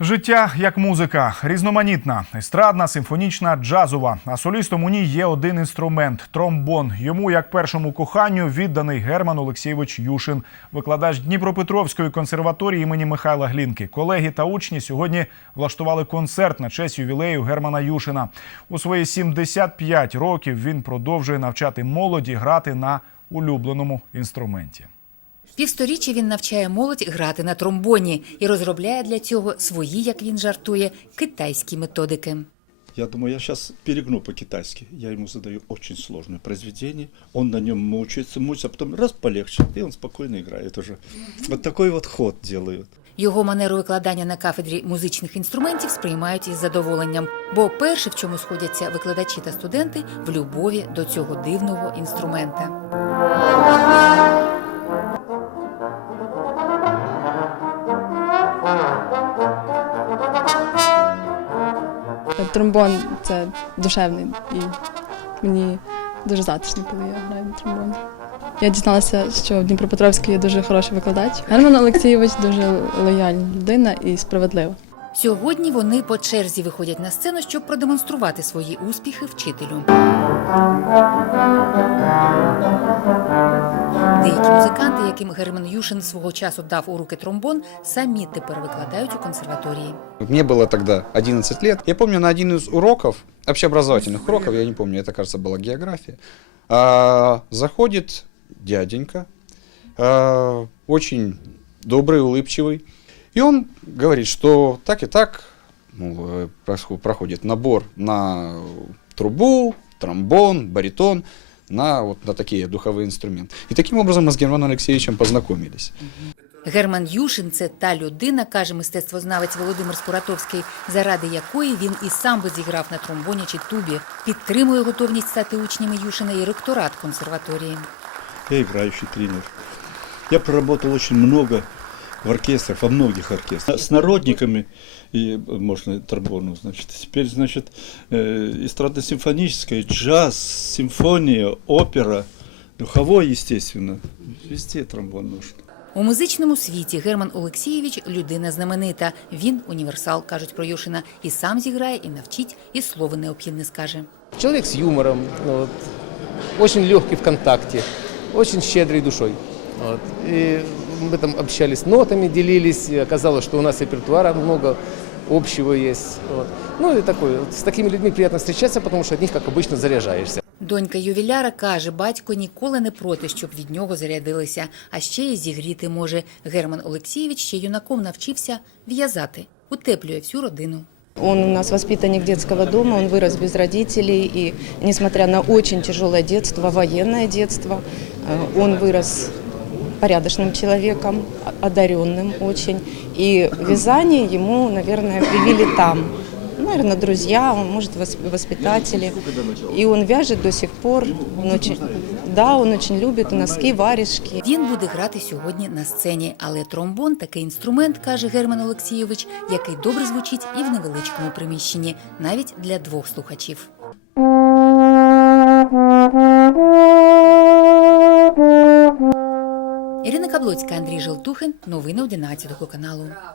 Життя як музика, різноманітна, естрадна, симфонічна, джазова. А солістом у ній є один інструмент тромбон. Йому, як першому коханню, відданий Герман Олексійович Юшин, викладач Дніпропетровської консерваторії імені Михайла Глінки. Колеги та учні сьогодні влаштували концерт на честь ювілею Германа Юшина. У свої 75 років він продовжує навчати молоді грати на улюбленому інструменті. Півсторіччя він навчає молодь грати на тромбоні і розробляє для цього свої, як він жартує, китайські методики. Я думаю, я сейчас перегну по-китайски. Я ему задаю очень сложное произведение, он на нем мучается, мучается, а потом раз полегче, и он спокойно играет уже. Вот такой вот ход делают. Його манеру викладання на кафедрі музичних інструментів сприймають із задоволенням, бо перше, в чому сходяться викладачі та студенти, в любові до цього дивного інструмента. Тромбон це душевний і мені дуже затишно, коли я граю на тромбоні. Я дізналася, що в Дніпропетровській є дуже хороший викладач. Герман Олексійович дуже лояльна людина і справедлива. Сьогодні вони по черзі виходять на сцену, щоб продемонструвати свої успіхи вчителю. Деякі музиканти, яким Герман Юшин свого часу дав у руки тромбон, самі тепер викладають у консерваторії. Мне было тогда 11 лет. Я помню, на один из уроков, общеобразовательных уроков, я не помню, это, кажется, была география, а, заходит дяденька, а, очень добрый, улыбчивый, и он говорит, что так и так мол, э, просхо- проходит набор на трубу, тромбон, баритон, на вот на такие духовые инструменты. И таким образом мы с Германом Алексеевичем познакомились. Герман Юшин це та людина, каже мистецтвознавець Володимир Скуратовський, заради якої він і сам би зіграв на тромбоні чи тубі. Підтримує готовність стати учнями Юшина і ректорат консерваторії. Я играющий тренер. Я проработал очень много в оркестрах, во многих оркестрах. С народниками, и э, можно тромбону, значит. Теперь, значит, э, эстрадно-симфоническая, джаз, симфония, опера, духовой, естественно. Везде тромбон нужен. У музичному світі Герман Олексійович людина знаменита. Він універсал, кажуть про Юшина, і сам зіграє, і навчить, і слово необхідне скаже. Человек с юмором, ну вот, очень легкий в контакте, очень щедрый душой. Вот. И мы там общались нотами, делились, и оказалось, что у нас репертуара много общего есть. Вот. Ну и такой, вот, с такими людьми приятно встречаться, потому что от них, как обычно, заряжаешься. Донька ювіляра каже, батько ніколи не проти, щоб від нього зарядилися, а ще й зігріти може. Герман Олексійович ще юнаком навчився в'язати, утеплює всю родину. Он у нас воспитанник детского дома, он вырос без родителей, и несмотря на очень тяжелое детство, военное детство, э, он вырос порядочным человеком, одаренным очень. И вязание ему, наверное, привили там. Наверное, друзья, может, восп- воспитатели. И он вяжет до сих пор. Он очень, да, он очень любит носки, варежки. Він буде грати сьогодні на сцені, але тромбон такий інструмент, каже Герман Олексійович, який добре звучить і в невеличкому приміщенні, навіть для двох слухачів. Ірина Андрій Желтухин. Новини 11 каналу.